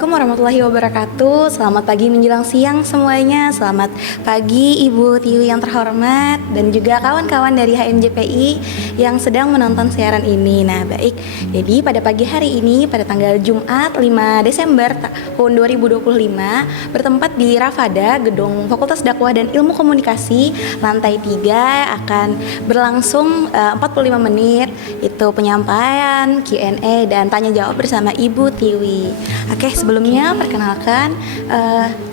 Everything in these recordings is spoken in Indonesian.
Assalamualaikum warahmatullahi wabarakatuh. Selamat pagi menjelang siang semuanya. Selamat pagi Ibu Tiwi yang terhormat dan juga kawan-kawan dari HMJPI yang sedang menonton siaran ini. Nah, baik. Jadi pada pagi hari ini pada tanggal Jumat 5 Desember tahun 2025 bertempat di Rafada, Gedung Fakultas Dakwah dan Ilmu Komunikasi lantai 3 akan berlangsung 45 menit. Itu penyampaian, Q&A dan tanya jawab bersama Ibu Tiwi. Oke, sebelumnya perkenalkan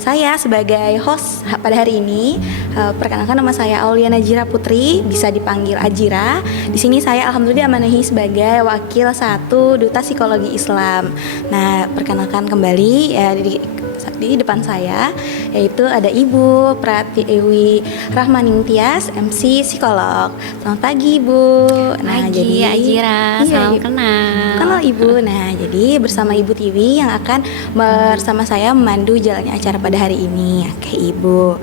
saya sebagai host pada hari ini. Perkenalkan nama saya Aulia Najira Putri, bisa dipanggil Ajira. Di sini saya alhamdulillah diamanahi sebagai wakil 1 Duta Psikologi Islam. Nah, perkenalkan kembali ya di depan saya yaitu ada Ibu Pratiwi Rahmaning Tias, MC psikolog. Selamat pagi Ibu. Nah, pagi Ajira, salam kenal Ibu. Nah, jadi bersama Ibu Tiwi yang akan bersama saya memandu jalannya acara pada hari ini. Oke Ibu.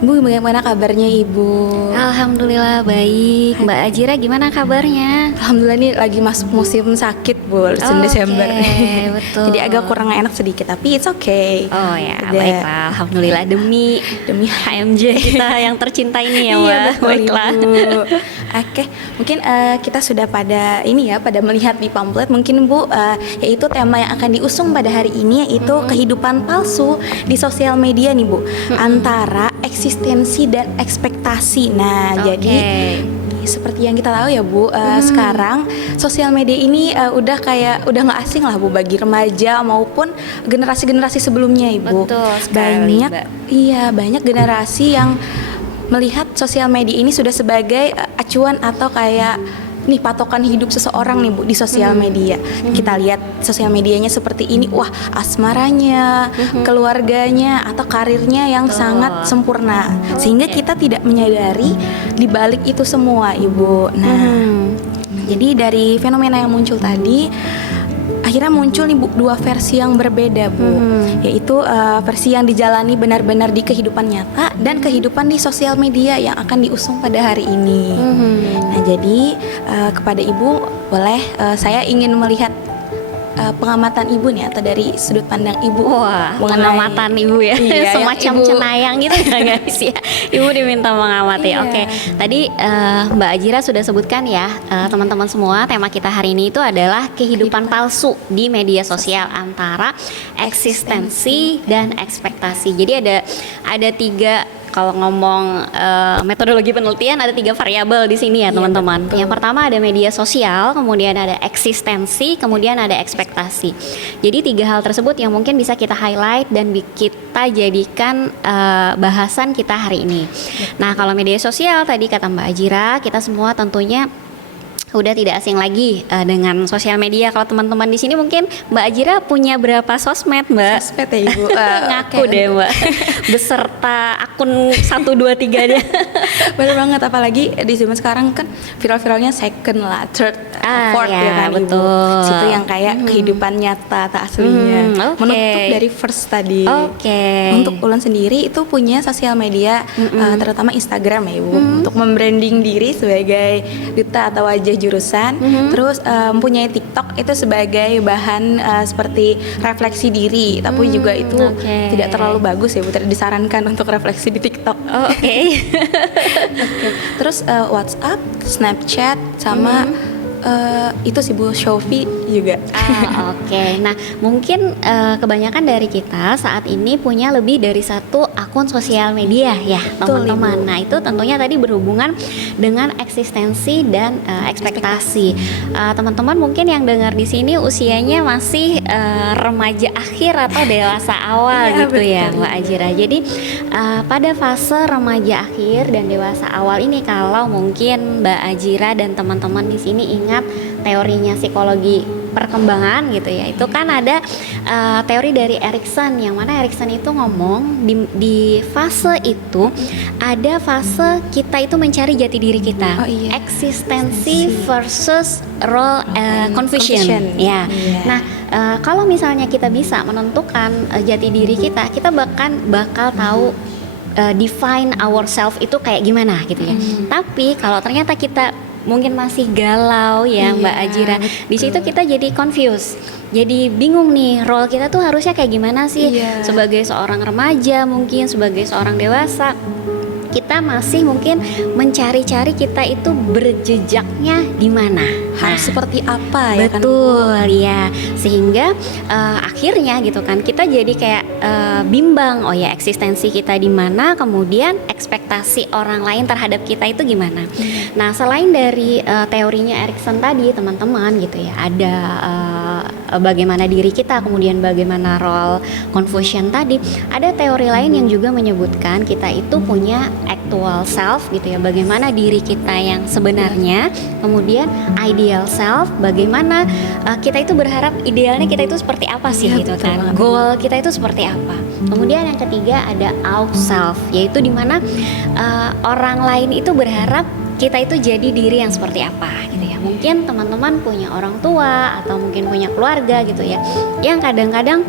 Ibu bagaimana kabarnya Ibu? Alhamdulillah baik. Mbak Ajira gimana kabarnya? Alhamdulillah nih lagi masuk musim sakit Bu, Desember. Betul. Jadi agak kurang enak sedikit tapi it's okay. Oh ya, baiklah. Alhamdulillah demi HMJ kita yang tercinta ini ya, Mbak. Iya, Baiklah. Oke, mungkin kita sudah pada ini ya, pada melihat di pamflet mungkin Bu, yaitu tema yang akan diusung pada hari ini yaitu kehidupan palsu di sosial media nih Bu, antara eksistensi dan ekspektasi. Nah, jadi seperti yang kita tahu ya Bu, sekarang sosial media ini udah nggak asing lah Bu bagi remaja maupun generasi-generasi sebelumnya Ibu. Betul sekali, banyak generasi yang melihat sosial media ini sudah sebagai acuan atau kayak nih patokan hidup seseorang nih Bu di sosial media. Kita lihat sosial medianya seperti ini, wah asmaranya, keluarganya atau karirnya yang sangat sempurna. Sehingga kita tidak menyadari di balik itu semua Ibu. Nah, jadi dari fenomena yang muncul tadi akhirnya muncul nih Bu dua versi yang berbeda Bu, yaitu versi yang dijalani benar-benar di kehidupan nyata dan kehidupan di sosial media yang akan diusung pada hari ini. Nah, jadi kepada Ibu boleh saya ingin melihat pengamatan Ibu nih atau dari sudut pandang Ibu. Wah, pengamatan Ibu ya, iya, semacam Ibu cenayang gitu ya guys ya. Ibu diminta mengamati. Iya. Oke, tadi Mbak Ajira sudah sebutkan ya, teman-teman semua, tema kita hari ini itu adalah kehidupan palsu di media sosial antara eksistensi dan ekspektasi. Jadi ada tiga. Kalau ngomong metodologi penelitian ada 3 variabel di sini ya teman-teman. Yang pertama ada media sosial, kemudian ada eksistensi, kemudian ada ekspektasi. Jadi 3 hal tersebut yang mungkin bisa kita highlight dan kita jadikan bahasan kita hari ini. Nah, kalau media sosial tadi kata Mbak Ajira, kita semua tentunya udah tidak asing lagi dengan sosial media. Kalau teman-teman di sini mungkin Mbak Ajira punya berapa sosmed Mbak? Sosmed ya Ibu. Ngaku deh Mbak. Beserta akun 1, 2, 3 deh. Bener banget, apalagi di zaman sekarang kan viral-viralnya second lah, third, fourth ya kan betul. Ibu. Situ yang kayak kehidupan nyata tak aslinya. Menutup dari first tadi. Untuk Ulan sendiri itu punya sosial media terutama Instagram ya Ibu, untuk membranding diri sebagai duta atau wajah jurusan. Terus mempunyai TikTok itu sebagai bahan seperti refleksi diri, tapi juga itu tidak terlalu bagus ya Bu, tidak disarankan untuk refleksi di TikTok. Terus WhatsApp, Snapchat sama itu sih Bu, Shopee juga. Nah, mungkin kebanyakan dari kita saat ini punya lebih dari 1 akun sosial media ya teman-teman. Nah, itu tentunya tadi berhubungan dengan eksistensi dan ekspektasi. Teman-teman mungkin yang dengar di sini usianya masih remaja akhir atau dewasa awal gitu ya Mbak Ajira. Jadi pada fase remaja akhir dan dewasa awal ini, kalau mungkin Mbak Ajira dan teman-teman di sini ingat teorinya psikologi perkembangan gitu ya, itu kan ada teori dari Erikson, yang mana Erikson itu ngomong di fase itu ada fase kita itu mencari jati diri kita, eksistensi versus role confusion ya. Nah, kalau misalnya kita bisa menentukan jati diri kita bakal tahu define ourselves itu kayak gimana gitu ya. Tapi kalau ternyata kita mungkin masih galau ya Mbak Iya, Ajira. Di situ kita jadi confused. Jadi bingung nih, role kita tuh harusnya kayak gimana sih? Iya. Sebagai seorang remaja, mungkin sebagai seorang dewasa, kita masih mungkin mencari-cari kita itu berjejaknya di mana. Harus seperti apa ya kan? Betul ya, sehingga akhirnya gitu kan kita jadi kayak bimbang, oh ya eksistensi kita di mana, kemudian ekspektasi orang lain terhadap kita itu gimana. Nah selain dari teorinya Erikson tadi teman-teman gitu ya, ada bagaimana diri kita, kemudian bagaimana role Confucian tadi, ada teori lain yang juga menyebutkan kita itu punya actual self gitu ya, bagaimana diri kita yang sebenarnya, kemudian ideal self, bagaimana kita itu berharap idealnya kita itu seperti apa sih Iya, gitu betul kan, banget. goal kita itu seperti apa. Kemudian yang ketiga ada out self, yaitu dimana orang lain itu berharap kita itu jadi diri yang seperti apa gitu ya. Mungkin teman-teman punya orang tua atau mungkin punya keluarga gitu ya, yang kadang-kadang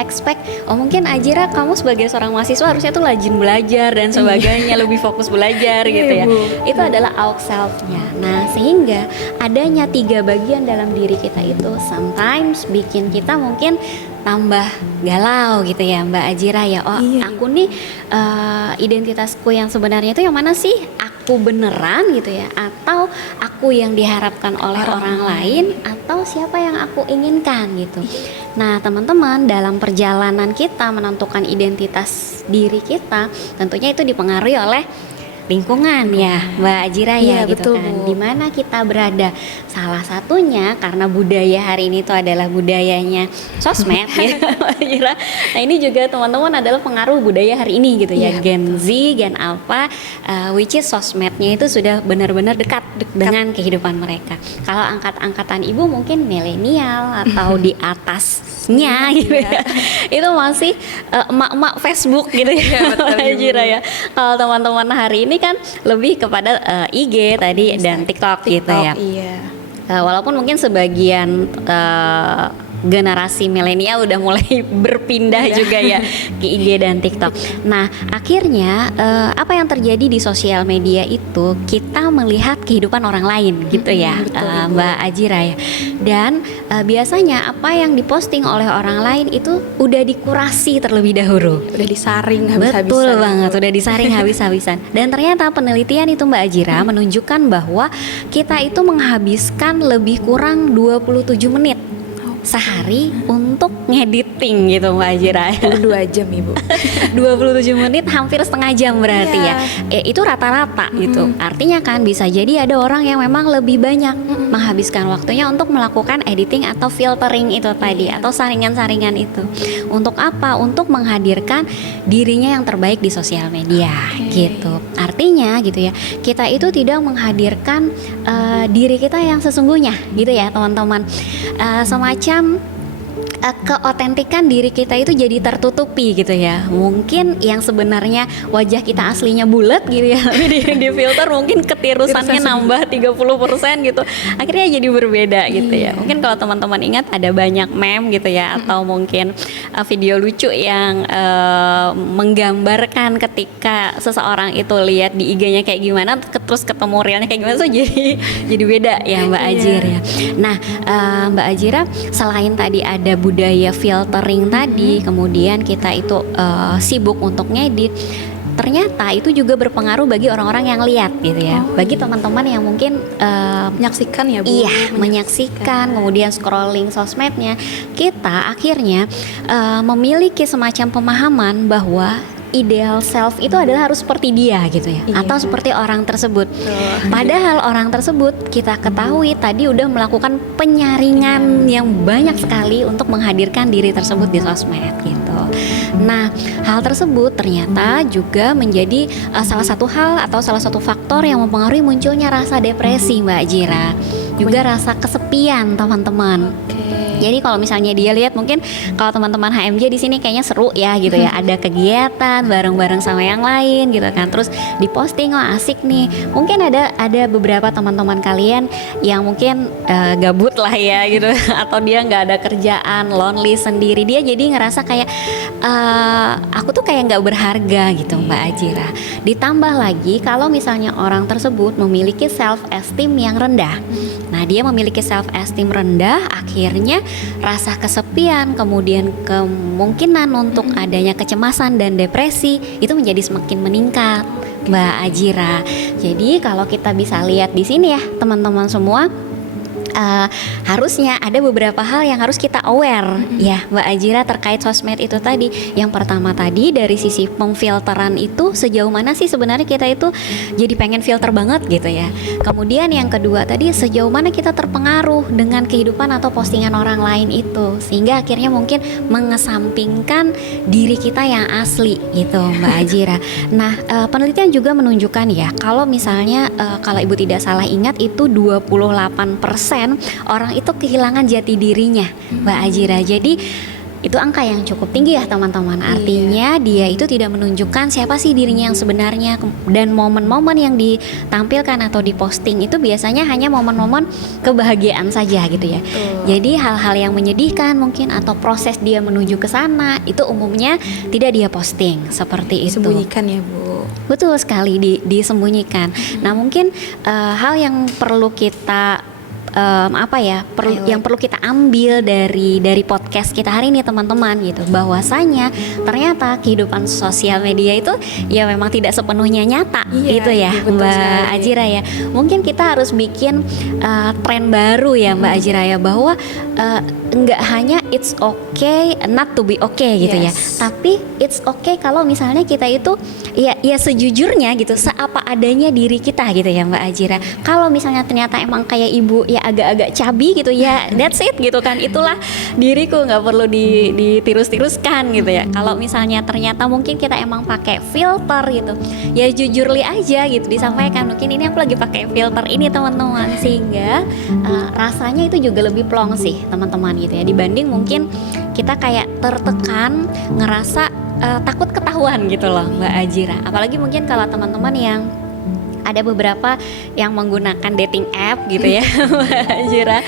expect, oh mungkin Ajira kamu sebagai seorang mahasiswa harusnya tuh rajin belajar dan sebagainya, lebih fokus belajar gitu ya. Bu. Itu adalah out self-nya. Nah sehingga adanya 3 bagian dalam diri kita itu sometimes bikin kita mungkin tambah galau gitu ya Mbak Ajira ya. Oh Iya. aku nih identitasku yang sebenarnya itu yang mana sih? Aku beneran gitu ya, atau aku yang diharapkan oleh orang lain, atau siapa yang aku inginkan gitu. Nah teman-teman, dalam perjalanan kita menentukan identitas diri kita, tentunya itu dipengaruhi oleh lingkungan ya Mbak Ajira ya, Iya, gitu betul, kan, Bu. di mana kita berada. Salah satunya karena budaya hari ini itu adalah budayanya sosmed ya Mbak Ajira. Nah ini juga teman-teman adalah pengaruh budaya hari ini gitu ya, Iya, Gen Z, Gen Alpha, which is sosmednya itu sudah benar-benar dekat dengan kehidupan mereka. Kalau angkatan ibu mungkin milenial atau di atasnya gitu ya, itu masih emak-emak Facebook gitu ya betul, Mbak Ajira ya. Kalau teman-teman hari ini kan lebih kepada IG tadi dan TikTok gitu ya. Iya. Walaupun mungkin sebagian generasi milenial udah mulai berpindah juga ya ke IG dan TikTok. Nah, akhirnya apa yang terjadi di sosial media itu kita melihat kehidupan orang lain gitu ya, betul, Ibu. Mbak Ajira ya. Dan biasanya apa yang diposting oleh orang lain itu udah dikurasi terlebih dahulu. Udah disaring habis-habisan. Betul banget, udah disaring habis-habisan. Dan ternyata penelitian itu Mbak Ajira menunjukkan bahwa kita itu menghabiskan lebih kurang 27 menit sehari untuk ngediting gitu Mbak Ajira. 22 jam Ibu. 27 menit hampir setengah jam berarti Iya. ya. Itu rata-rata gitu. Artinya kan bisa jadi ada orang yang memang lebih banyak menghabiskan waktunya untuk melakukan editing atau filtering itu tadi, atau saringan-saringan itu. Untuk apa? Untuk menghadirkan dirinya yang terbaik di sosial media gitu. Artinya gitu ya, kita itu tidak menghadirkan diri kita yang sesungguhnya gitu ya teman-teman. Semacam keotentikan diri kita itu jadi tertutupi gitu ya. Mungkin yang sebenarnya wajah kita aslinya bulat gitu ya, tapi di filter mungkin ketirusannya nambah 30% gitu. Akhirnya jadi berbeda gitu ya. Mungkin kalau teman-teman ingat ada banyak meme gitu ya, atau mungkin video lucu yang menggambarkan ketika seseorang itu lihat di IG-nya kayak gimana, terus ketemu realnya kayak gimana, so jadi beda ya Mbak Ajira ya. Nah, Mbak Ajira, selain tadi ada budaya filtering tadi, kemudian kita itu sibuk untuk ngedit, ternyata itu juga berpengaruh bagi orang-orang yang lihat gitu ya. Bagi teman-teman yang mungkin Menyaksikan ya Bu. iya, menyaksikan, kemudian scrolling sosmednya, kita akhirnya memiliki semacam pemahaman bahwa ideal self itu adalah harus seperti dia gitu ya, Iya. atau seperti orang tersebut. Padahal orang tersebut kita ketahui tadi udah melakukan penyaringan yang banyak sekali untuk menghadirkan diri tersebut di sosmed gitu. Nah, hal tersebut ternyata juga menjadi salah satu hal atau salah satu faktor yang mempengaruhi munculnya rasa depresi Mbak Jira, juga rasa kesepian teman-teman. Oke. Jadi kalau misalnya dia lihat mungkin kalau teman-teman HMJ di sini kayaknya seru ya gitu ya, ada kegiatan bareng-bareng sama yang lain gitu kan. Terus diposting, oh asik nih. Mungkin ada beberapa teman-teman kalian yang mungkin gabut lah ya gitu atau dia nggak ada kerjaan, lonely sendiri. Dia jadi ngerasa kayak aku tuh kayak nggak berharga gitu Mbak Ajira. Ditambah lagi kalau misalnya orang tersebut memiliki self esteem yang rendah. Nah, dia memiliki self esteem rendah, akhirnya rasa kesepian, kemudian kemungkinan untuk adanya kecemasan dan depresi itu menjadi semakin meningkat, Mbak Ajira. Jadi kalau kita bisa lihat di sini ya, teman-teman semua, harusnya ada beberapa hal yang harus kita aware ya Mbak Ajira terkait sosmed itu tadi. Yang pertama tadi dari sisi pemfilteran itu sejauh mana sih sebenarnya kita itu jadi pengen filter banget gitu ya. Kemudian yang kedua tadi sejauh mana kita terpengaruh dengan kehidupan atau postingan orang lain itu sehingga akhirnya mungkin mengesampingkan diri kita yang asli gitu Mbak Ajira. Nah, penelitian juga menunjukkan ya kalau misalnya kalau Ibu tidak salah ingat itu 28% orang itu kehilangan jati dirinya Mbak Ajira. Jadi itu angka yang cukup tinggi ya teman-teman. Artinya dia itu tidak menunjukkan siapa sih dirinya yang sebenarnya. Dan momen-momen yang ditampilkan atau diposting itu biasanya hanya momen-momen kebahagiaan saja gitu ya. Jadi hal-hal yang menyedihkan mungkin atau proses dia menuju ke sana itu umumnya tidak dia posting seperti itu. Disembunyikan ya Bu. Betul sekali, disembunyikan. Nah mungkin hal yang perlu kita yang perlu kita ambil dari podcast kita hari ini teman-teman gitu, bahwasanya ternyata kehidupan sosial media itu ya memang tidak sepenuhnya nyata gitu ya Mbak Ajira ya. Mungkin kita harus bikin tren baru ya Mbak Ajira ya, bahwa enggak hanya it's okay not to be okay gitu ya, tapi it's okay kalau misalnya kita itu ya sejujurnya gitu, seapa adanya diri kita gitu ya Mbak Ajira. Kalau misalnya ternyata emang kayak Ibu ya agak-agak cabi gitu ya, that's it gitu kan, itulah diriku, nggak perlu ditirus-tiruskan gitu ya. Kalau misalnya ternyata mungkin kita emang pakai filter gitu, ya jujurly aja gitu disampaikan, mungkin ini aku lagi pakai filter ini teman-teman, sehingga rasanya itu juga lebih plong sih teman-teman gitu ya, dibanding mungkin kita kayak tertekan ngerasa takut ketahuan gitu loh Mbak Ajira. Apalagi mungkin kalau teman-teman yang ada beberapa yang menggunakan dating app gitu ya Mbak Ajira,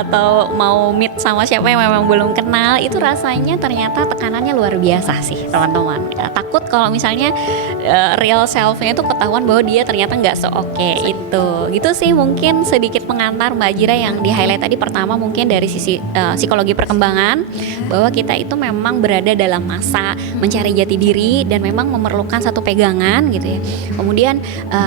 atau mau meet sama siapa yang memang belum kenal, itu rasanya ternyata tekanannya luar biasa sih teman-teman. Takut kalau misalnya real self-nya itu ketahuan bahwa dia ternyata nggak se-oke itu. Gitu sih mungkin sedikit pengantar Mbak Ajira yang di highlight tadi. Pertama mungkin dari sisi psikologi perkembangan, bahwa kita itu memang berada dalam masa mencari jati diri dan memang memerlukan satu pegangan gitu ya. Kemudian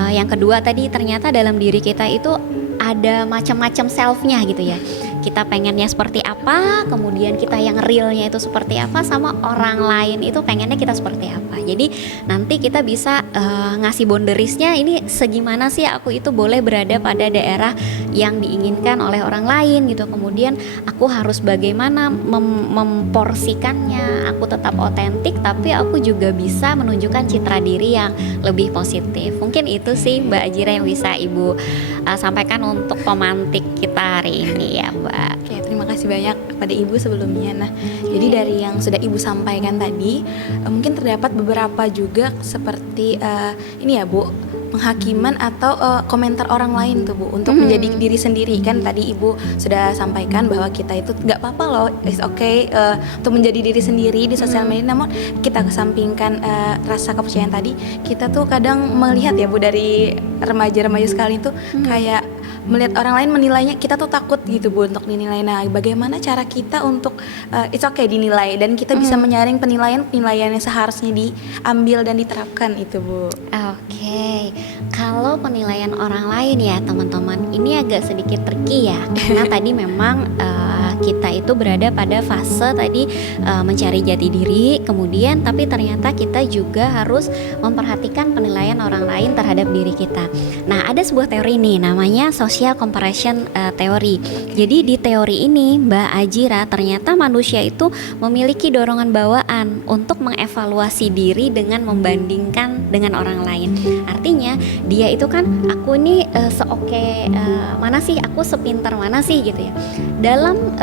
yang kedua tadi ternyata dalam diri kita itu ada macam-macam self-nya gitu ya. Kita pengennya seperti apa, kemudian kita yang realnya itu seperti apa, sama orang lain itu pengennya kita seperti apa. Jadi nanti kita bisa ngasih boundariesnya, ini segimana sih aku itu boleh berada pada daerah yang diinginkan oleh orang lain gitu. Kemudian aku harus bagaimana memporsikannya, aku tetap otentik tapi aku juga bisa menunjukkan citra diri yang lebih positif. Mungkin itu sih Mbak Ajira yang bisa Ibu sampaikan untuk pemantik kita hari ini ya Mbak. Oke, terima kasih banyak kepada Ibu sebelumnya. Nah, jadi dari yang sudah Ibu sampaikan tadi, mungkin terdapat beberapa juga seperti ini ya Bu, penghakiman atau komentar orang lain tuh Bu, untuk menjadi diri sendiri. Kan tadi Ibu sudah sampaikan bahwa kita itu nggak apa-apa loh, it's okay untuk menjadi diri sendiri di sosial media. Namun kita kesampingkan rasa kepercayaan tadi, kita tuh kadang melihat ya Bu, dari remaja-remaja sekali itu kayak melihat orang lain menilainya, kita tuh takut gitu Bu untuk dinilai. Nah, bagaimana cara kita untuk it's okay dinilai dan kita bisa menyaring penilaian yang seharusnya diambil dan diterapkan itu Bu. Oke, kalau penilaian orang lain ya teman-teman, ini agak sedikit tricky ya, karena tadi memang kita itu berada pada fase tadi mencari jati diri, kemudian tapi ternyata kita juga harus memperhatikan penilaian orang lain terhadap diri kita. Nah, ada sebuah teori nih namanya social comparison theory. Jadi di teori ini Mbak Ajira, ternyata manusia itu memiliki dorongan bawaan untuk mengevaluasi diri dengan membandingkan dengan orang lain. Artinya dia itu kan, aku ini seoke mana sih, aku sepintar mana sih gitu ya. Dalam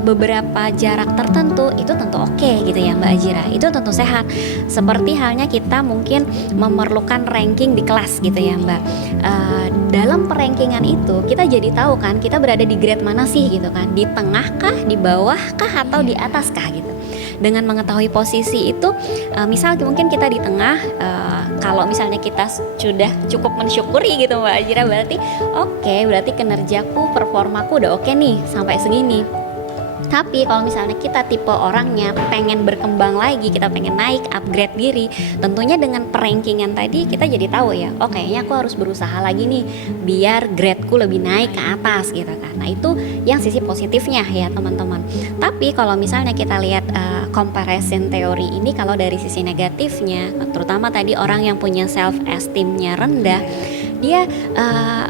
beberapa jarak tertentu itu tentu oke gitu ya Mbak Ajira, itu tentu sehat. Seperti halnya kita mungkin memerlukan ranking di kelas gitu ya Mbak. Dalam perankingan itu kita jadi tahu kan kita berada di grade mana sih gitu kan, di tengah kah, di bawah kah, atau di atas kah gitu. Dengan mengetahui posisi itu, misal mungkin kita di tengah, kalau misalnya kita sudah cukup mensyukuri gitu Mbak Ajira, berarti oke, berarti kinerjaku, performaku udah oke nih sampai segini. Tapi kalau misalnya kita tipe orangnya pengen berkembang lagi, kita pengen naik, upgrade diri, tentunya dengan perankingan tadi kita jadi tahu ya, oh kayaknya aku harus berusaha lagi nih biar gradeku lebih naik ke atas gitu kan. Nah itu yang sisi positifnya ya teman-teman. Tapi kalau misalnya kita lihat comparison teori ini, kalau dari sisi negatifnya, terutama tadi orang yang punya self esteemnya rendah, dia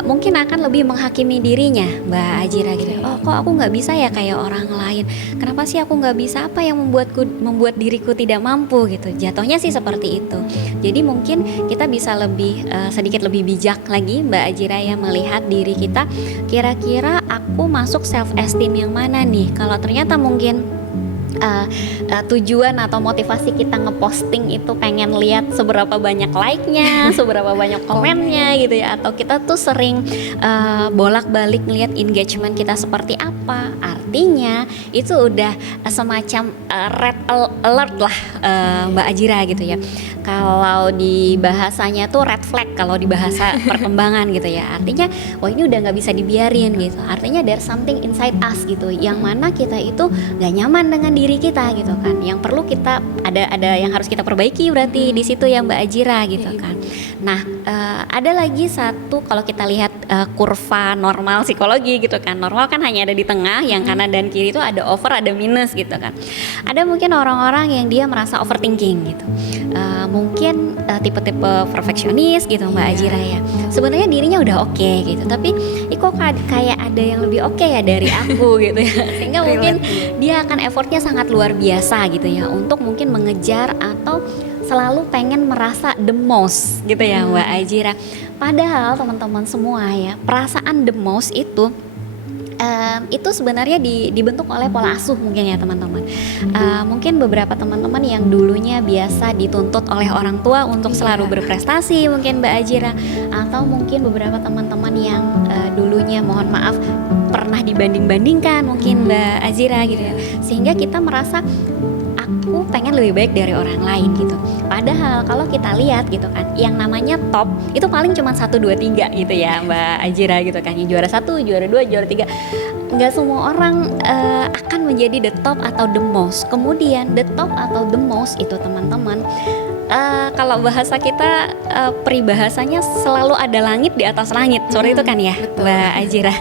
mungkin akan lebih menghakimi dirinya Mbak Ajira gitu. Oh kok aku nggak bisa ya kayak orang lain, kenapa sih aku nggak bisa, apa yang membuat diriku tidak mampu gitu. Jatuhnya sih seperti itu. Jadi mungkin kita bisa lebih sedikit lebih bijak lagi Mbak Ajira ya, melihat diri kita, kira-kira aku masuk self esteem yang mana nih. Kalau ternyata mungkin tujuan atau motivasi kita ngeposting itu pengen lihat seberapa banyak like-nya, seberapa banyak komennya gitu ya, atau kita tuh sering bolak-balik ngelihat engagement kita seperti apa, artinya itu udah semacam red alert lah Mbak Ajira gitu ya. Kalau di bahasanya tuh red flag kalau di bahasa perkembangan gitu ya, artinya wah ini udah nggak bisa dibiarin gitu, artinya there's something inside us gitu, yang mana kita itu nggak nyaman dengan diri kita gitu kan, yang perlu kita ada yang harus kita perbaiki berarti di situ ya Mbak Ajira gitu kan. Nah ada lagi satu, kalau kita lihat kurva normal psikologi gitu kan, normal kan hanya ada di tengah, yang kanan dan kiri itu ada over ada minus gitu kan. Ada mungkin orang-orang yang dia merasa overthinking gitu, mungkin tipe-tipe perfeksionis gitu Mbak Ajira ya. Sebenarnya dirinya udah oke gitu, tapi kok kayak ada yang lebih oke ya dari aku gitu ya, sehingga mungkin dia akan effortnya sangat luar biasa gitu ya untuk mungkin mengejar atau selalu pengen merasa the most gitu ya Mbak Ajira. Padahal teman-teman semua ya, perasaan the most itu sebenarnya dibentuk oleh pola asuh mungkin ya teman-teman. Mungkin beberapa teman-teman yang dulunya biasa dituntut oleh orang tua untuk selalu berprestasi mungkin Mbak Ajira, atau mungkin beberapa teman-teman yang dulunya mohon maaf pernah dibanding-bandingkan mungkin Mbak Ajira gitu ya, sehingga kita merasa aku pengen lebih baik dari orang lain gitu. Padahal kalau kita lihat gitu kan, yang namanya top itu paling cuma 1, 2, 3 gitu ya Mbak Ajira gitu kan. Yang juara 1, juara 2, juara 3. Nggak semua orang akan menjadi the top atau the most. Kemudian the top atau the most itu teman-teman, kalau bahasa kita peribahasanya selalu ada langit di atas langit, sore itu kan ya Mbak Ajira.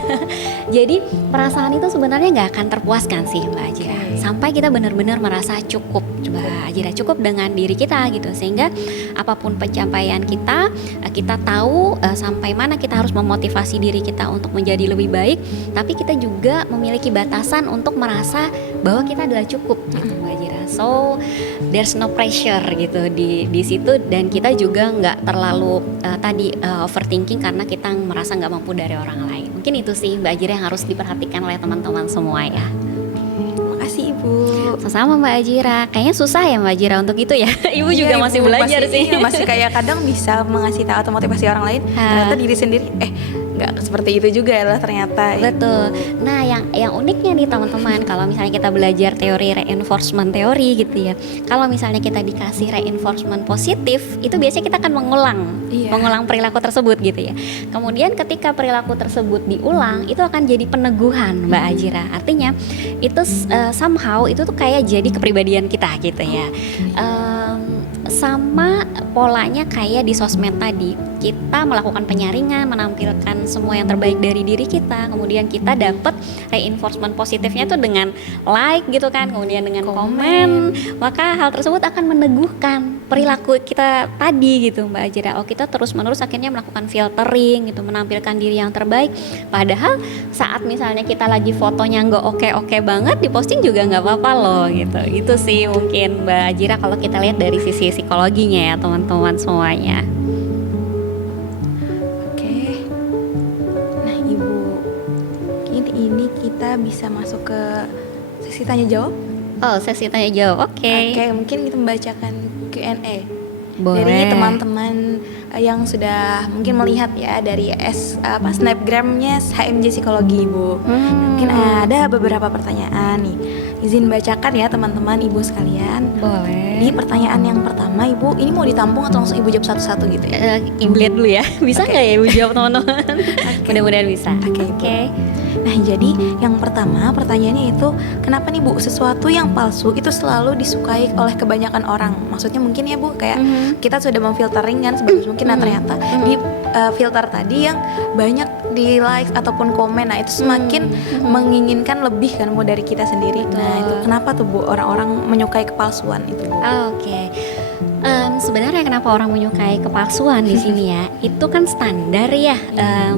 Jadi perasaan itu sebenarnya nggak akan terpuaskan sih Mbak Ajira, sampai kita benar-benar merasa cukup Mbak Ajira, cukup dengan diri kita gitu, sehingga apapun pencapaian kita, kita tahu sampai mana kita harus memotivasi diri kita untuk menjadi lebih baik, tapi kita juga memiliki batasan untuk merasa bahwa kita adalah cukup gitu Mbak Ajira. So there's no pressure gitu di situ, dan kita juga nggak terlalu overthinking karena kita merasa nggak mampu dari orang lain. Mungkin itu sih Mbak Ajira yang harus diperhatikan oleh teman-teman semua ya. Makasih Ibu. Sama Mbak Ajira. Kayaknya susah ya Mbak Ajira untuk itu ya. Ibu juga masih belajar sih. Masih kayak kadang bisa mengasih tahu atau motivasi orang lain, ternyata diri sendiri nggak seperti itu juga ya ternyata. Betul. Nah yang uniknya nih teman-teman, kalau misalnya kita belajar teori reinforcement teori gitu ya, kalau misalnya kita dikasih reinforcement positif, itu biasanya kita akan mengulang perilaku tersebut gitu ya. Kemudian ketika perilaku tersebut diulang, itu akan jadi peneguhan Mbak Ajira. Artinya itu somehow itu tuh kayak jadi kepribadian kita gitu ya. Sama polanya kayak di sosmed tadi, kita melakukan penyaringan, menampilkan semua yang terbaik dari diri kita, kemudian kita dapat reinforcement positifnya tuh dengan like gitu kan, kemudian dengan komen, maka hal tersebut akan meneguhkan perilaku kita tadi gitu Mbak Ajira. Oh kita terus-menerus akhirnya melakukan filtering gitu, menampilkan diri yang terbaik, padahal saat misalnya kita lagi fotonya nggak oke-oke banget, diposting juga nggak apa-apa loh gitu. Itu sih mungkin Mbak Ajira kalau kita lihat dari sisi psikologinya ya teman-teman semuanya. Oke. Nah Ibu, ini kita bisa masuk ke sesi tanya jawab. Oh, sesi tanya jawab. Oke. Oke, mungkin kita membacakan Q&A Boleh. dari teman-teman yang sudah mungkin melihat ya dari snapgramnya HMJ Psikologi, Ibu. Mungkin ada beberapa pertanyaan nih. Izin bacakan ya teman-teman, Ibu sekalian. Boleh. Di pertanyaan yang pertama, Ibu, ini mau ditampung atau langsung Ibu jawab satu-satu gitu ya? Ibu lihat dulu ya. Bisa nggak ya Ibu jawab teman-teman? Mudah-mudahan bisa. Oke. Nah, jadi yang pertama pertanyaannya itu, kenapa nih Bu sesuatu yang palsu itu selalu disukai oleh kebanyakan orang? Maksudnya mungkin ya Bu, kayak kita sudah memfiltering kan sebagus mungkin, nah ternyata di filter tadi yang banyak di like ataupun komen, nah itu semakin menginginkan lebih kan Bu dari kita sendiri. Nah itu kenapa tuh Bu orang-orang menyukai kepalsuan itu Bu? Oke. Sebenarnya kenapa orang menyukai kepalsuan di sini ya? Itu kan standar ya,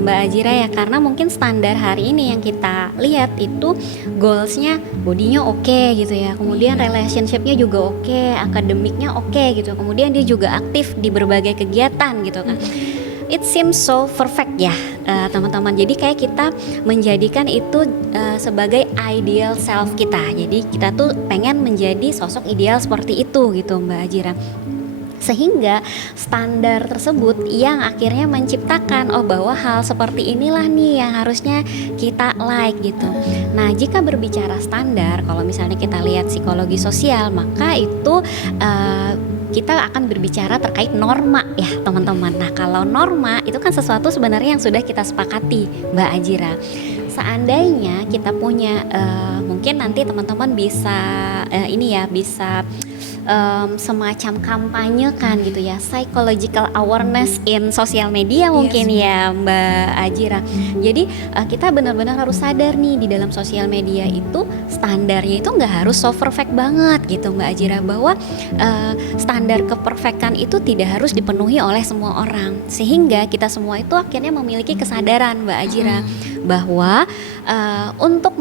Mbak Ajira ya. Karena mungkin standar hari ini yang kita lihat itu goalsnya, bodinya oke gitu ya. Kemudian relationshipnya juga oke, akademiknya oke gitu. Kemudian dia juga aktif di berbagai kegiatan gitu kan. It seems so perfect ya, teman-teman. Jadi kayak kita menjadikan itu sebagai ideal self kita. Jadi kita tuh pengen menjadi sosok ideal seperti itu gitu, Mbak Ajira. Sehingga standar tersebut yang akhirnya menciptakan bahwa hal seperti inilah nih yang harusnya kita like gitu. Nah, jika berbicara standar, kalau misalnya kita lihat psikologi sosial, maka itu kita akan berbicara terkait norma ya teman-teman. Nah, kalau norma itu kan sesuatu sebenarnya yang sudah kita sepakati, Mbak Ajira. Seandainya kita punya mungkin nanti teman-teman bisa bisa semacam kampanye kan gitu ya, psychological awareness in social media mungkin ya Mbak Ajira. Jadi kita benar-benar harus sadar nih di dalam sosial media itu standarnya itu nggak harus so perfect banget gitu Mbak Ajira, bahwa standar keperfekan itu tidak harus dipenuhi oleh semua orang, sehingga kita semua itu akhirnya memiliki kesadaran Mbak Ajira bahwa untuk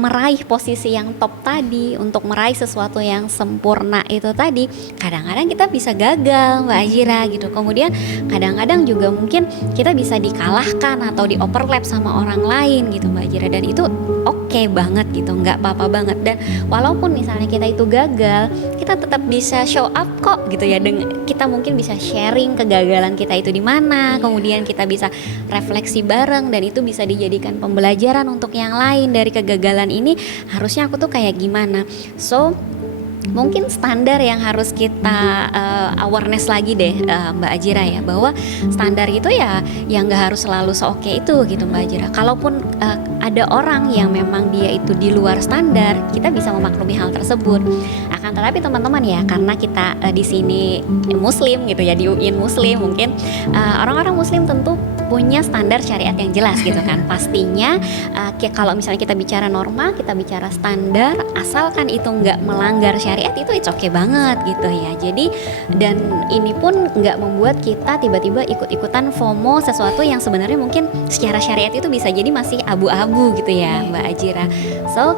meraih posisi yang top tadi, untuk meraih sesuatu yang sempurna itu tadi, kadang-kadang kita bisa gagal Mbak Ajira gitu. Kemudian kadang-kadang juga mungkin kita bisa dikalahkan atau di overlap sama orang lain gitu Mbak Ajira, dan itu oke banget gitu, nggak apa-apa banget. Dan walaupun misalnya kita itu gagal, kita tetap bisa show up kok gitu ya. Kita mungkin bisa sharing kegagalan kita itu di mana, kemudian kita bisa refleksi bareng, dan itu bisa dijadikan pembelajaran untuk yang lain. Dari kegagalan ini harusnya aku tuh kayak gimana. So mungkin standar yang harus kita awareness lagi deh Mbak Ajira ya, bahwa standar itu ya yang nggak harus selalu seoke itu gitu Mbak Ajira. Kalaupun ada orang yang memang dia itu di luar standar, kita bisa memaklumi hal tersebut. Akan tetapi teman-teman ya, karena kita di sini Muslim gitu ya, di UIN Muslim, mungkin orang-orang Muslim tentu punya standar syariat yang jelas gitu kan. Pastinya kalau misalnya kita bicara norma, kita bicara standar, asalkan itu nggak melanggar syariat, itu it's okay banget gitu ya. Jadi dan ini pun nggak membuat kita tiba-tiba ikut-ikutan FOMO sesuatu yang sebenarnya mungkin secara syariat itu bisa jadi masih abu-abu gitu ya Mbak Ajira. So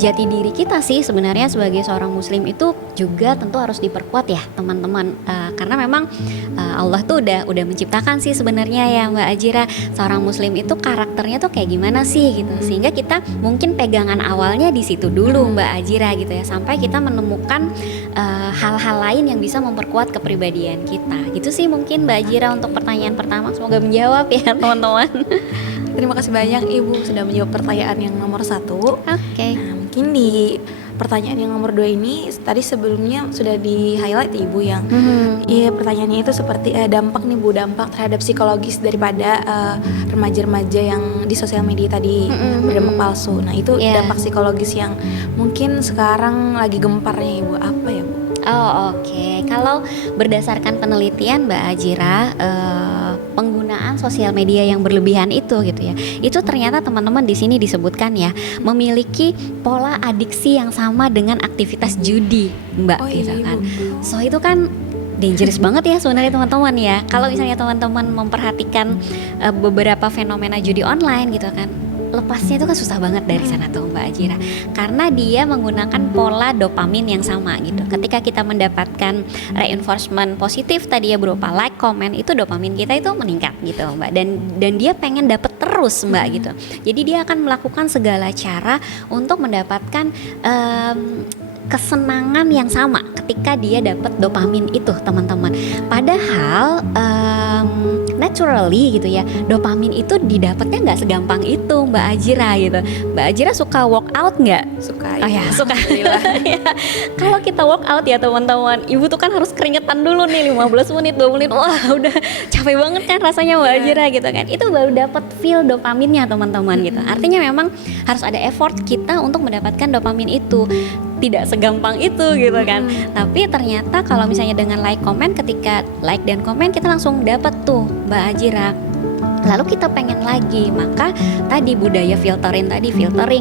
jati diri kita sih sebenarnya sebagai seorang muslim itu juga tentu harus diperkuat ya teman-teman, karena memang Allah tuh udah menciptakan sih sebenarnya ya Mbak Ajira, seorang muslim itu karakternya tuh kayak gimana sih gitu, sehingga kita mungkin pegangan awalnya di situ dulu Mbak Ajira gitu ya, sampai kita menemukan hal-hal lain yang bisa memperkuat kepribadian kita. Gitu sih mungkin Mbak Ajira untuk pertanyaan pertama, semoga menjawab ya teman-teman. Terima kasih banyak Ibu sudah menjawab pertanyaan yang nomor 1. Oke. Nah, mungkin di pertanyaan yang nomor 2 ini tadi sebelumnya sudah di highlight Ibu yang pertanyaannya itu seperti dampak nih Bu, dampak terhadap psikologis daripada remaja-remaja yang di sosial media tadi berdampak palsu. Nah itu dampak psikologis yang mungkin sekarang lagi gemparnya Ibu, apa ya Bu? Oke. Kalau berdasarkan penelitian Mbak Ajira, penggunaan sosial media yang berlebihan itu gitu ya, itu ternyata teman-teman di sini disebutkan ya, memiliki pola adiksi yang sama dengan aktivitas judi Mbak gitu kan. So itu kan dangerous banget ya sebenarnya teman-teman ya. Kalau misalnya teman-teman memperhatikan beberapa fenomena judi online gitu kan, lepasnya itu kan susah banget dari sana tuh Mbak Ajira, karena dia menggunakan pola dopamin yang sama gitu. Ketika kita mendapatkan reinforcement positif tadi ya berupa like, comment, itu dopamin kita itu meningkat gitu Mbak, dan dia pengen dapet terus terus Mbak gitu. Jadi dia akan melakukan segala cara untuk mendapatkan kesenangan yang sama ketika dia dapat dopamin itu teman-teman. Padahal naturally gitu ya, dopamin itu didapatnya nggak segampang itu Mbak Ajira gitu. Mbak Ajira suka workout nggak? Suka. Oh ya, suka. Ya. Kalau kita workout ya teman-teman, ibu tuh kan harus keringetan dulu nih 15 menit, 20 menit. Wah, udah capek banget kan rasanya Mbak Ajira gitu kan. Itu baru dapat feel dopaminnya teman-teman gitu. Artinya memang harus ada effort kita untuk mendapatkan dopamin itu. Tidak segampang itu gitu kan. Tapi ternyata kalau misalnya dengan like comment, ketika like dan komen kita langsung dapat tuh Mbak Ajira. Lalu kita pengen lagi, maka tadi budaya filtering,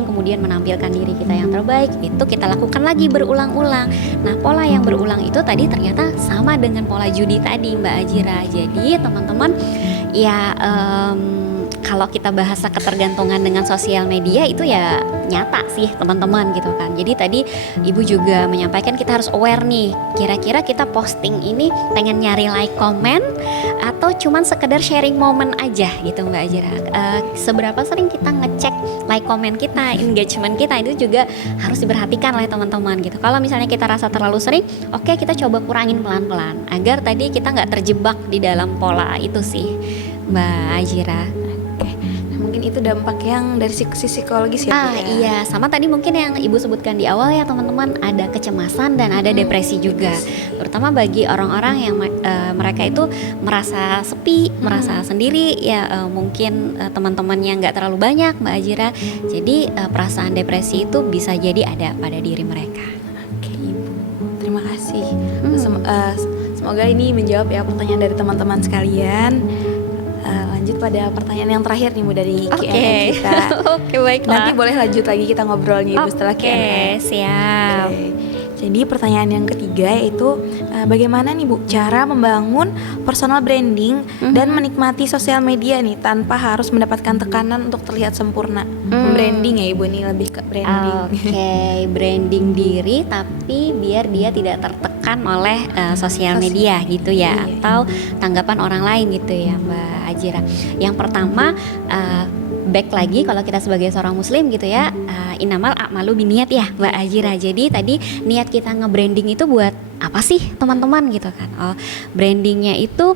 kemudian menampilkan diri kita yang terbaik, itu kita lakukan lagi berulang-ulang. Nah, pola yang berulang itu tadi ternyata sama dengan pola judi tadi Mbak Ajira. Jadi teman-teman ya kalau kita bahasa ketergantungan dengan sosial media itu ya nyata sih teman-teman gitu kan. Jadi tadi ibu juga menyampaikan kita harus aware nih, kira-kira kita posting ini pengen nyari like, comment, atau cuman sekedar sharing momen aja gitu Mbak Ajira. Seberapa sering kita ngecek like, comment kita, engagement kita, itu juga harus diperhatikan oleh teman-teman gitu. Kalau misalnya kita rasa terlalu sering, oke, kita coba kurangin pelan-pelan agar tadi kita nggak terjebak di dalam pola itu sih Mbak Ajira. Mungkin itu dampak yang dari sisi psikologis ya Bu, ya? Iya, sama tadi mungkin yang ibu sebutkan di awal ya teman-teman, ada kecemasan dan ada depresi juga, terutama bagi orang-orang yang mereka itu merasa sepi, merasa sendiri ya, mungkin teman-temannya nggak terlalu banyak Mbak Ajira. Jadi perasaan depresi itu bisa jadi ada pada diri mereka. Oke Ibu, terima kasih. Semoga ini menjawab ya pertanyaan dari teman-teman sekalian. Lanjut pada pertanyaan yang terakhir nih Bu dari Q&A kita. Oke, baiklah. Nanti boleh lanjut lagi kita ngobrolnya Ibu setelah Q&A. Oke, siap. Oke. Jadi pertanyaan yang ketiga yaitu bagaimana nih Bu cara membangun personal branding dan menikmati sosial media nih tanpa harus mendapatkan tekanan untuk terlihat sempurna. Branding ya Ibu nih, lebih ke branding. Oke, branding diri tapi biar dia tidak tertekan oleh sosial media gitu ya, atau tanggapan orang lain gitu ya Mbak Ajira. Yang pertama, back lagi kalau kita sebagai seorang muslim gitu ya, inamal a'malu biniat ya Mbak Ajira. Jadi tadi niat kita nge-branding itu buat apa sih teman-teman gitu kan. Oh, brandingnya itu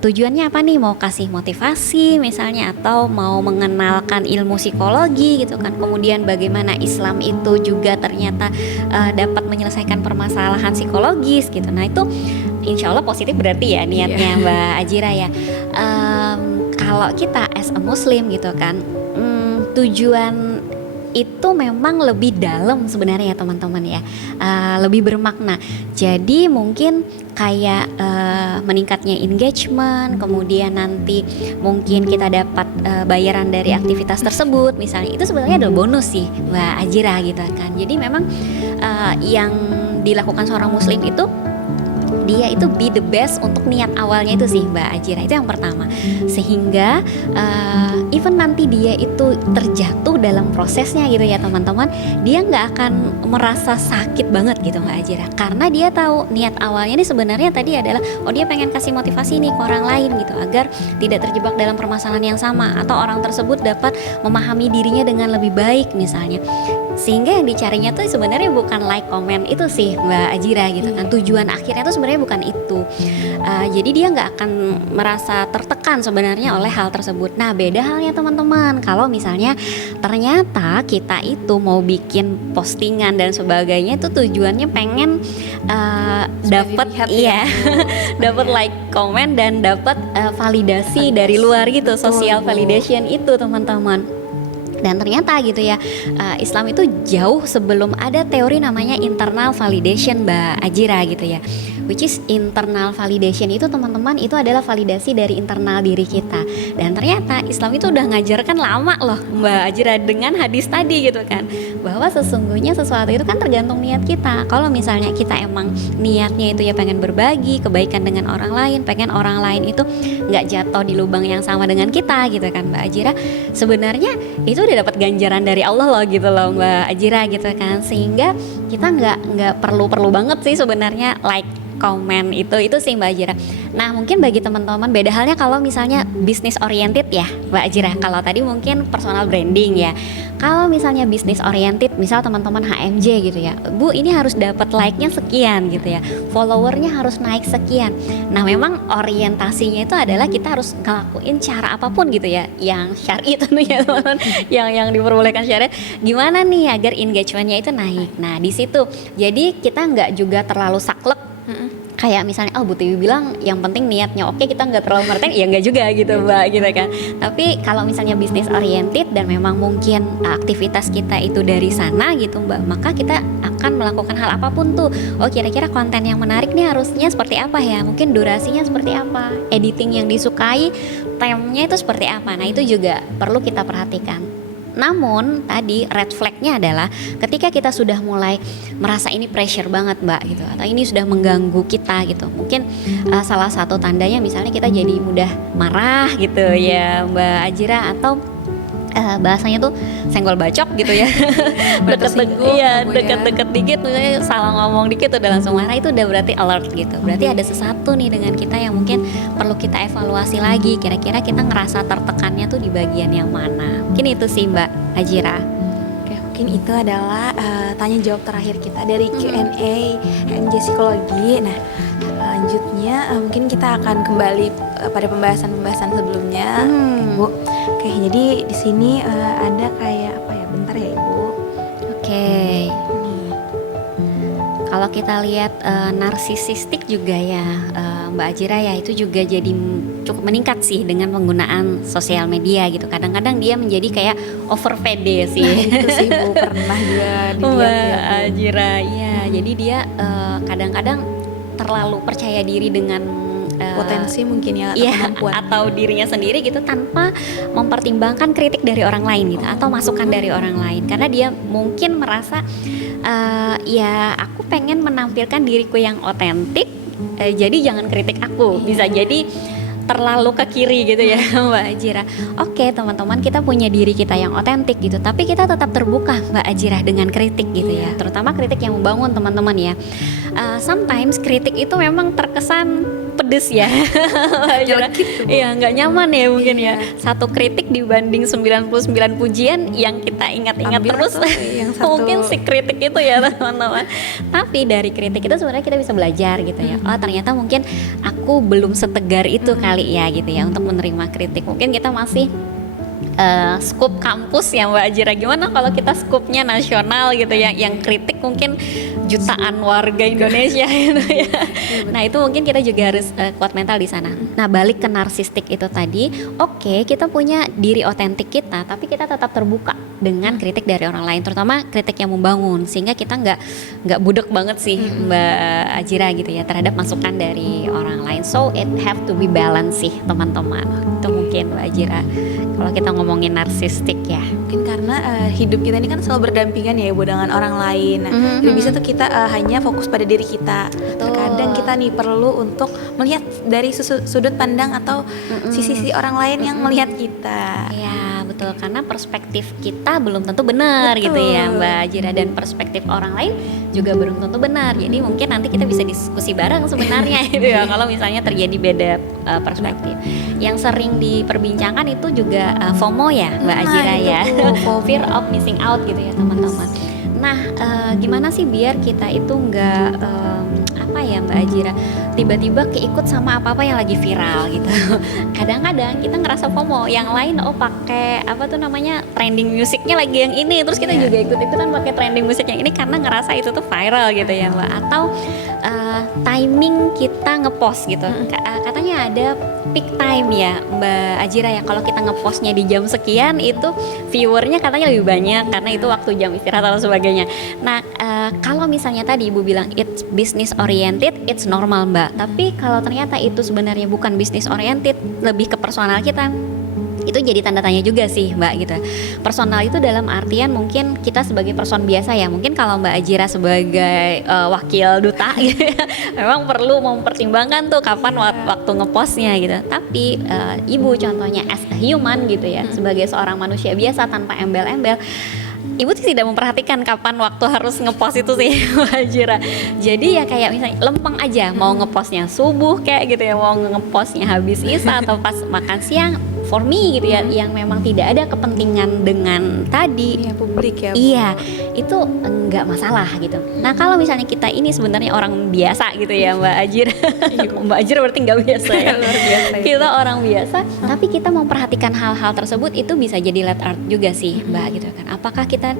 tujuannya apa nih? Mau kasih motivasi misalnya, atau mau mengenalkan ilmu psikologi gitu kan. Kemudian bagaimana Islam itu juga ternyata dapat menyelesaikan permasalahan psikologis gitu. Nah itu insya Allah positif berarti ya niatnya Mbak Ajira ya. Kalau kita as a muslim gitu kan, tujuan itu memang lebih dalam sebenarnya teman-teman ya, lebih bermakna. Jadi mungkin kayak meningkatnya engagement, kemudian nanti mungkin kita dapat bayaran dari aktivitas tersebut misalnya, itu sebenarnya adalah bonus sih Mbak Ajira gitu kan. Jadi memang yang dilakukan seorang muslim itu dia itu be the best untuk niat awalnya itu sih Mbak Ajira, itu yang pertama. Sehingga even nanti dia itu terjatuh dalam prosesnya gitu ya teman-teman, dia nggak akan merasa sakit banget gitu Mbak Ajira, karena dia tahu niat awalnya ini sebenarnya tadi adalah dia pengen kasih motivasi nih ke orang lain gitu, agar tidak terjebak dalam permasalahan yang sama, atau orang tersebut dapat memahami dirinya dengan lebih baik misalnya. Sehingga yang dicarinya tuh sebenarnya bukan like, comment itu sih Mbak Ajira gitu kan. Tujuan akhirnya tuh sebenarnya bukan itu. Jadi dia nggak akan merasa tertekan sebenarnya oleh hal tersebut. Nah beda halnya teman-teman, kalau misalnya ternyata kita itu mau bikin postingan dan sebagainya itu tujuannya pengen dapat dapat like, comment, dan dapat validasi dari luar gitu, social validation itu teman-teman. Dan ternyata gitu ya, Islam itu jauh sebelum ada teori namanya internal validation Mbak Ajira gitu ya. Which is internal validation itu teman-teman, itu adalah validasi dari internal diri kita. Dan ternyata Islam itu udah ngajarkan lama loh Mbak Ajira dengan hadis tadi gitu kan, bahwa sesungguhnya sesuatu itu kan tergantung niat kita. Kalau misalnya kita emang niatnya itu ya pengen berbagi kebaikan dengan orang lain, pengen orang lain itu nggak jatuh di lubang yang sama dengan kita gitu kan Mbak Ajira, sebenarnya itu udah dapat ganjaran dari Allah loh gitu loh Mbak Ajira gitu kan. Sehingga kita nggak perlu banget sih sebenarnya like komen itu sih Mbak Ajira. Nah mungkin bagi teman-teman beda halnya kalau misalnya bisnis oriented ya Mbak Ajira. Kalau tadi mungkin personal branding ya. Kalau misalnya bisnis oriented, misal teman-teman HMJ gitu ya, Bu ini harus dapat like-nya sekian gitu ya, followernya harus naik sekian. Nah memang orientasinya itu adalah kita harus ngelakuin cara apapun gitu ya, yang syar'i tentunya teman-teman, yang diperbolehkan syariat. Gimana nih agar engagementnya itu naik? Nah di situ, jadi kita nggak juga terlalu saklek. Kayak misalnya, Bu Tiwi bilang yang penting niatnya oke, kita nggak terlalu merhatiin, ya nggak juga gitu Mbak gitu kan. Tapi kalau misalnya bisnis oriented dan memang mungkin aktivitas kita itu dari sana gitu Mbak, maka kita akan melakukan hal apapun tuh. Kira-kira konten yang menarik nih harusnya seperti apa ya? Mungkin durasinya seperti apa? Editing yang disukai, time-nya itu seperti apa? Nah itu juga perlu kita perhatikan. Namun tadi red flag-nya adalah ketika kita sudah mulai merasa ini pressure banget Mbak gitu, atau ini sudah mengganggu kita gitu. Mungkin salah satu tandanya misalnya kita jadi mudah marah gitu ya Mbak Ajira, atau bahasanya tuh senggol bacok gitu ya. Deket-deket dikit misalnya salah ngomong dikit udah langsung marah, itu udah berarti alert gitu. Berarti ada sesuatu nih dengan kita yang mungkin perlu kita evaluasi lagi, kira-kira kita ngerasa tertekannya tuh di bagian yang mana. Mungkin itu sih Mbak Ajira. Oke, mungkin itu adalah tanya jawab terakhir kita dari Q&A HMJ Psikologi. Nah selanjutnya mungkin kita akan kembali pada pembahasan sebelumnya, Ibu. Oke, jadi di sini ada kayak apa ya? Bentar ya, Ibu. Oke. Kalau kita lihat narsisistik juga ya Mbak Ajira ya, itu juga jadi cukup meningkat sih dengan penggunaan sosial media gitu. Kadang-kadang dia menjadi kayak over PD sih. Nah, itu sih Bu, pernah juga dilihat Mbak Ajira. Ya, jadi dia kadang-kadang terlalu percaya diri dengan potensi mungkin ya, iya, kemampuan atau dirinya sendiri gitu, tanpa mempertimbangkan kritik dari orang lain gitu, atau masukan dari orang lain, karena dia mungkin merasa ya aku pengen menampilkan diriku yang otentik, jadi jangan kritik aku. Bisa jadi terlalu ke kiri gitu ya Mbak Ajira. Oke teman-teman, kita punya diri kita yang otentik gitu, tapi kita tetap terbuka Mbak Ajira dengan kritik gitu ya, terutama kritik yang membangun teman-teman ya. Sometimes kritik itu memang terkesan pedes ya iya, nggak nyaman ya mungkin ya. Satu kritik dibanding 99 pujian yang kita ingat-ingat terus yang mungkin si kritik itu ya teman-teman. Tapi dari kritik itu sebenarnya kita bisa belajar gitu ya. Ternyata mungkin aku belum setegar itu kali ya gitu ya untuk menerima kritik. Mungkin kita masih scoop kampus ya Mbak Ajira. Gimana kalau kita scoopnya nasional gitu ya, yang kritik mungkin jutaan warga Indonesia gitu ya. Nah itu mungkin kita juga harus kuat mental di sana. Nah balik ke narsistik itu tadi, oke, kita punya diri otentik kita, tapi kita tetap terbuka dengan kritik dari orang lain, terutama kritik yang membangun, sehingga kita nggak budek banget sih Mbak Ajira gitu ya terhadap masukan dari orang lain. So it have to be balance sih teman-teman. Itu mungkin Mbak Ajira kalau kita ngomongin narsistik ya. Mungkin karena hidup kita ini kan selalu berdampingan ya Ibu dengan orang lain. Nah, tidak bisa tuh kita hanya fokus pada diri kita. Terkadang kita nih perlu untuk melihat dari sudut pandang atau sisi orang lain yang melihat kita. Ya betul, karena perspektif kita belum tentu benar gitu ya Mbak Ajira, dan perspektif orang lain juga belum tentu benar. Jadi mungkin nanti kita bisa diskusi bareng sebenarnya gitu ya kalau misalnya terjadi beda perspektif. Yang sering diperbincangkan itu juga FOMO ya Mbak Ajira ya, fear of missing out gitu ya teman-teman. Nah gimana sih biar kita itu nggak apa ya Mbak Ajira, tiba-tiba keikut sama apa-apa yang lagi viral gitu. Kadang-kadang kita ngerasa FOMO, yang lain pakai apa tuh namanya trending musiknya lagi yang ini, terus kita juga ikut-ikutan pakai trending musik yang ini karena ngerasa itu tuh viral gitu ya Mbak. Atau timing kita ngepost gitu, katanya ada peak time ya Mbak Ajira ya, kalau kita ngepostnya di jam sekian itu viewernya katanya lebih banyak karena itu waktu jam istirahat atau sebagainya. Nah kalau misalnya tadi Ibu bilang it's business oriented, it's normal Mbak, tapi kalau ternyata itu sebenarnya bukan business oriented, lebih ke personal kita, itu jadi tanda tanya juga sih Mbak gitu. Personal itu dalam artian mungkin kita sebagai person biasa ya, mungkin kalau Mbak Ajira sebagai wakil duta gitu ya, memang perlu mempertimbangkan tuh kapan waktu ngepostnya gitu. Tapi Ibu contohnya as a human gitu ya, sebagai seorang manusia biasa tanpa embel-embel, ibu tidak memperhatikan kapan waktu harus ngepost itu sih Mbak Ajira. Jadi ya kayak misalnya lempeng aja, mau ngepostnya subuh kayak gitu ya, mau ngepostnya habis isya atau pas makan siang, for me gitu ya, yang memang tidak ada kepentingan dengan tadi. Iya, publik ya, Bu. Iya, itu enggak masalah gitu. Nah kalau misalnya kita ini sebenarnya orang biasa gitu ya Mbak Ajira. Mbak Ajira berarti nggak biasa ya. Luar biasa ya. Kita orang biasa, tapi kita memperhatikan hal-hal tersebut, itu bisa jadi let art juga sih Mbak gitu kan. Apakah kita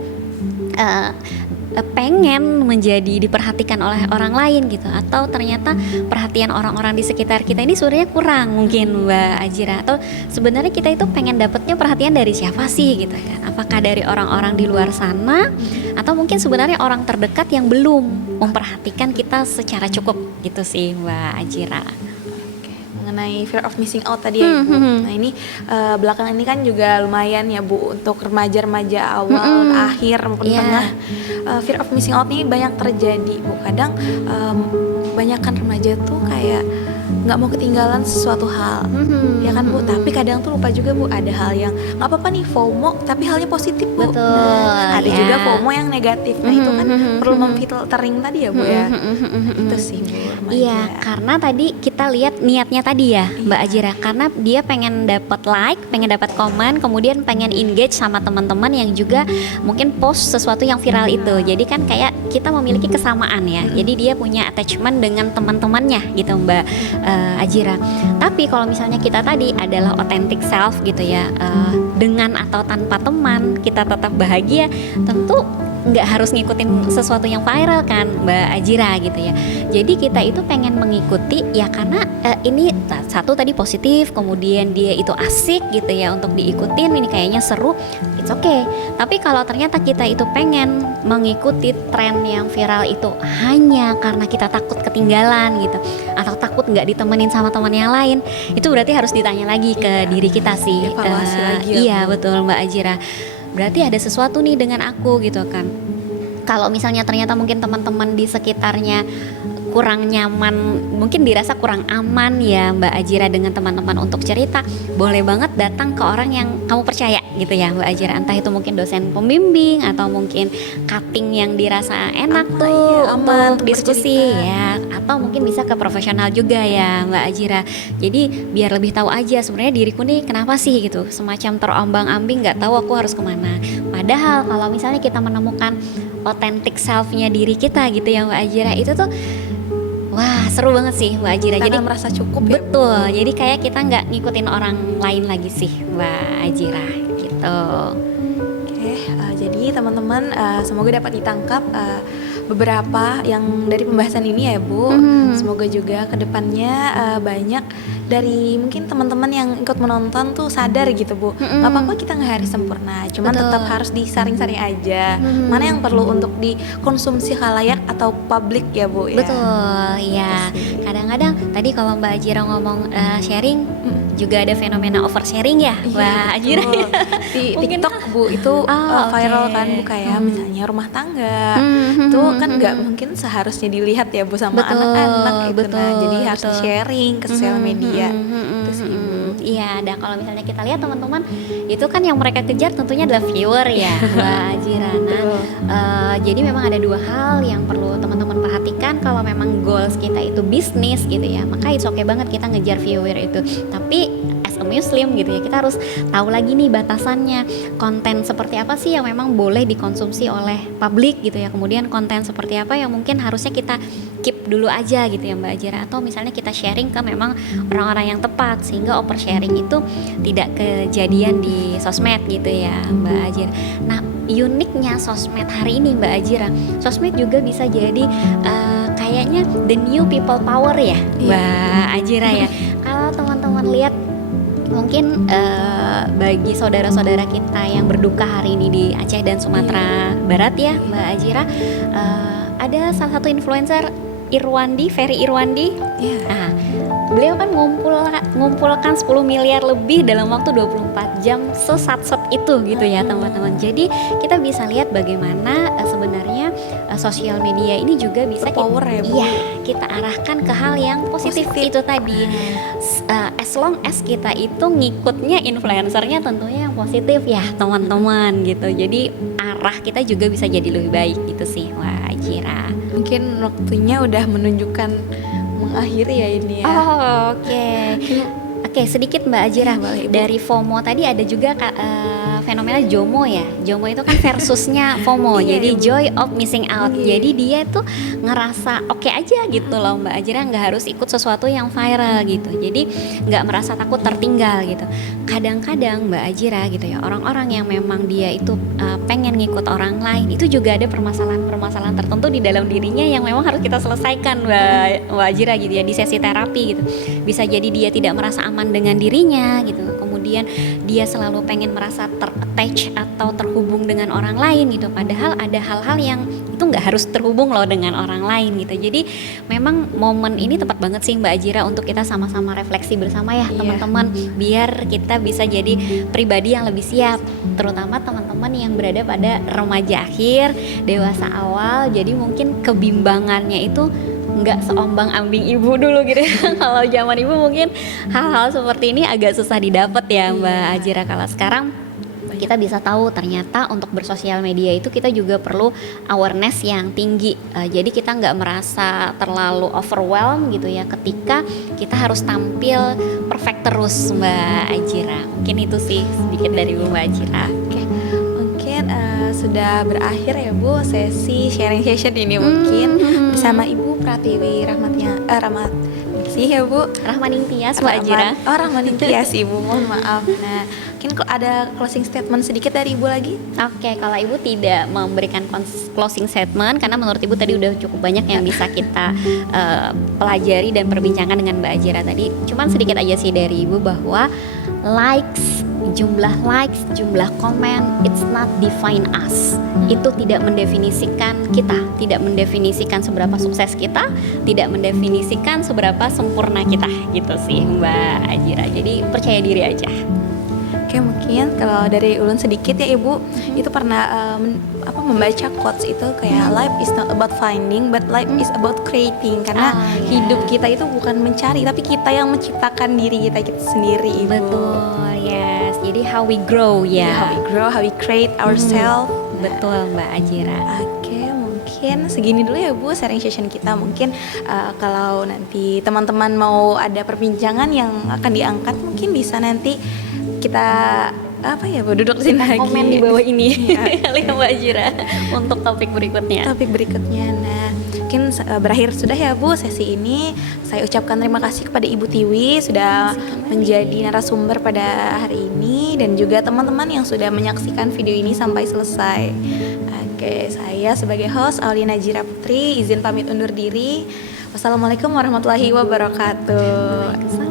pengen menjadi diperhatikan oleh orang lain gitu, atau ternyata perhatian orang-orang di sekitar kita ini sebenarnya kurang mungkin Mbak Ajira, atau sebenarnya kita itu pengen dapetnya perhatian dari siapa sih gitu kan, apakah dari orang-orang di luar sana atau mungkin sebenarnya orang terdekat yang belum memperhatikan kita secara cukup gitu sih Mbak Ajira. Mengenai fear of missing out tadi ya Ibu. Nah ini belakangan ini kan juga lumayan ya Bu, untuk remaja-remaja awal, akhir maupun tengah, fear of missing out ini banyak terjadi Bu. Kadang kebanyakan remaja tuh kayak nggak mau ketinggalan sesuatu hal, ya kan Bu. Tapi kadang tuh lupa juga Bu, ada hal yang nggak apa-apa nih FOMO, tapi halnya positif Bu. Betul, Nah, ada ya. juga FOMO yang negatif. Nah itu kan perlu memfiltering tadi ya Bu ya. Itu sih Bu, remaja. Iya, karena tadi kita lihat niatnya tadi ya Mbak Ajira, karena dia pengen dapat like, pengen dapat komen, kemudian pengen engage sama teman-teman yang juga mungkin post sesuatu yang viral itu. Jadi kan kayak kita memiliki kesamaan ya. Jadi dia punya attachment dengan teman-temannya gitu Mbak Ajira. Tapi kalau misalnya kita tadi adalah authentic self gitu ya, dengan atau tanpa teman kita tetap bahagia, tentu nggak harus ngikutin sesuatu yang viral kan Mbak Ajira gitu ya. Jadi kita itu pengen mengikuti ya karena ini satu tadi positif, kemudian dia itu asik gitu ya untuk diikutin, ini kayaknya seru, it's okay. Tapi kalau ternyata kita itu pengen mengikuti tren yang viral itu hanya karena kita takut ketinggalan gitu, atau takut nggak ditemenin sama teman yang lain, itu berarti harus ditanya lagi ke diri kita sih. Evaluasi lagi ya, Iya betul Mbak Ajira. Berarti ada sesuatu nih dengan aku gitu kan. Kalau misalnya ternyata mungkin teman-teman di sekitarnya kurang nyaman, mungkin dirasa kurang aman ya Mbak Ajira dengan teman-teman untuk cerita, boleh banget datang ke orang yang kamu percaya gitu ya Mbak Ajira. Entah itu mungkin dosen pembimbing atau mungkin cutting yang dirasa enak aman untuk diskusi ya, atau mungkin bisa ke profesional juga ya Mbak Ajira. Jadi biar lebih tahu aja sebenarnya diriku nih kenapa sih gitu, semacam terombang-ambing, nggak tahu aku harus kemana. Padahal kalau misalnya kita menemukan authentic self-nya diri kita gitu ya Mbak Ajira, itu tuh wah seru banget sih Mbak Ajira. Kita Jadi merasa cukup ya Bu. betul, jadi kayak kita nggak ngikutin orang lain lagi sih Mbak Ajira gitu. Oke, jadi teman-teman semoga dapat ditangkap beberapa yang dari pembahasan ini ya Bu. Semoga juga kedepannya banyak dari mungkin teman-teman yang ikut menonton tuh sadar gitu Bu. Gak apa-apa kita nggak harus sempurna, cuman Betul. tetap harus disaring-saring aja. Mana yang perlu untuk dikonsumsi khalayak atau publik ya Bu ya. Betul, ya. Kadang-kadang tadi kalau Mbak Ajira ngomong sharing, juga ada fenomena oversharing ya Mbak Ajira. Betul. Di Mungkin- TikTok Bu itu viral oke. kan Bu, kayak misalnya rumah tangga. Itu kan nggak mungkin seharusnya dilihat ya Bu sama Betul, anak-anak gitu. betul, Nah, jadi harus betul. di-sharing ke sosial media. Itu sih Bu. Iya, dan kalau misalnya kita lihat teman-teman, itu kan yang mereka kejar tentunya adalah viewer ya Mbak Ajira. Nah, jadi memang ada dua hal yang perlu teman-teman perhatikan. Kalau memang goals kita itu bisnis gitu ya, maka it's okay banget kita ngejar viewer itu. Tapi as a Muslim gitu ya, kita harus tahu lagi nih batasannya, konten seperti apa sih yang memang boleh dikonsumsi oleh publik gitu ya, kemudian konten seperti apa yang mungkin harusnya kita keep dulu aja gitu ya Mbak Ajira, atau misalnya kita sharing ke memang orang-orang yang tepat sehingga oversharing itu tidak kejadian di sosmed gitu ya Mbak Ajira. Nah, uniknya sosmed hari ini Mbak Ajira, sosmed juga bisa jadi kayaknya the new people power ya Mbak Ajira ya. Kalau teman-teman lihat mungkin bagi saudara-saudara kita yang berduka hari ini di Aceh dan Sumatera Barat ya Mbak Ajira, ada salah satu influencer Ferry Irwandi. Iya. Nah, beliau kan ngumpulkan 10 miliar lebih dalam waktu 24 jam sesat-set itu gitu ya teman-teman. Jadi kita bisa lihat bagaimana sebenarnya sosial media ini juga bisa Power ya, Bu. iya, kita arahkan ke hal yang positif. Itu tadi. As long as kita itu ngikutnya influencernya tentunya yang positif ya teman-teman gitu. Jadi arah kita juga bisa jadi lebih baik gitu sih Mbak Ajira. Mungkin waktunya udah menunjukkan mengakhiri ya ini ya. Oh, Oke, sedikit Mbak Ajira. Boleh, Ibu. Dari FOMO tadi ada juga fenomena JOMO ya. JOMO itu kan versusnya FOMO. Iya, Jadi Ibu. joy of missing out. Iya. Jadi dia tuh ngerasa oke aja gitu loh Mbak Ajira, nggak harus ikut sesuatu yang viral gitu. Jadi nggak merasa takut tertinggal gitu. Kadang-kadang Mbak Ajira gitu ya, orang-orang yang memang dia itu pengen ngikut orang lain, itu juga ada permasalahan tertentu di dalam dirinya yang memang harus kita selesaikan Mbak Ajira gitu ya, di sesi terapi gitu. Bisa jadi dia tidak merasa aman dengan dirinya gitu. Kemudian dia selalu pengen merasa ter-attach atau terhubung dengan orang lain gitu. Padahal ada hal-hal yang itu nggak harus terhubung loh dengan orang lain gitu. Jadi memang momen ini tepat banget sih Mbak Ajira untuk kita sama-sama refleksi bersama ya teman-teman, biar kita bisa jadi pribadi yang lebih siap, terutama teman-teman yang berada pada remaja akhir, dewasa awal. Jadi mungkin kebimbangannya itu nggak seombang-ambing ibu dulu gitu ya. Kalau zaman ibu mungkin hal-hal seperti ini agak susah didapat ya Mbak Ajira. Kalau sekarang kita bisa tahu ternyata untuk bersosial media itu kita juga perlu awareness yang tinggi. Jadi kita nggak merasa terlalu overwhelmed gitu ya ketika kita harus tampil perfect terus Mbak Ajira. Mungkin itu sih sedikit dari Mbak Ajira. Oke, mungkin sudah berakhir ya Bu sesi sharing session ini mungkin bersama Ibu Pratiwi Rahmat sih ya Bu. Rahmaningtyas Mbak Ajira. Oh, Rahmaningtyas Ibu, mohon maaf. Nah, mungkin ada closing statement sedikit dari Ibu lagi? Oke, kalau Ibu tidak memberikan closing statement karena menurut Ibu tadi udah cukup banyak yang bisa kita pelajari dan perbincangkan dengan Mbak Ajira tadi. Cuman sedikit aja sih dari Ibu bahwa jumlah likes, jumlah komen, it's not define us. Itu tidak mendefinisikan kita, tidak mendefinisikan seberapa sukses kita, tidak mendefinisikan seberapa sempurna kita gitu sih Mbak Ajira. Jadi percaya diri aja. Oke, mungkin kalau dari ulun sedikit ya Ibu, itu pernah membaca quotes itu kayak life is not about finding but life is about creating, karena hidup kita itu bukan mencari tapi kita yang menciptakan diri kita sendiri Ibu. Betul, yes. Jadi how we grow ya. How we grow, how we create ourselves. Betul Mbak Ajira. Oke, mungkin segini dulu ya Bu sharing session kita. Mungkin kalau nanti teman-teman mau ada perbincangan yang akan diangkat, mungkin bisa nanti kita Bu duduk di sini lagi. Komen di bawah ini kali ya Mbak Ajira untuk topik berikutnya. Nah, mungkin berakhir sudah ya Bu sesi ini. Saya ucapkan terima kasih kepada Ibu Tiwi sudah menjadi narasumber pada hari ini, dan juga teman-teman yang sudah menyaksikan video ini sampai selesai. Oke, saya sebagai host Aulia Najira Putri izin pamit undur diri. Wassalamualaikum warahmatullahi wabarakatuh.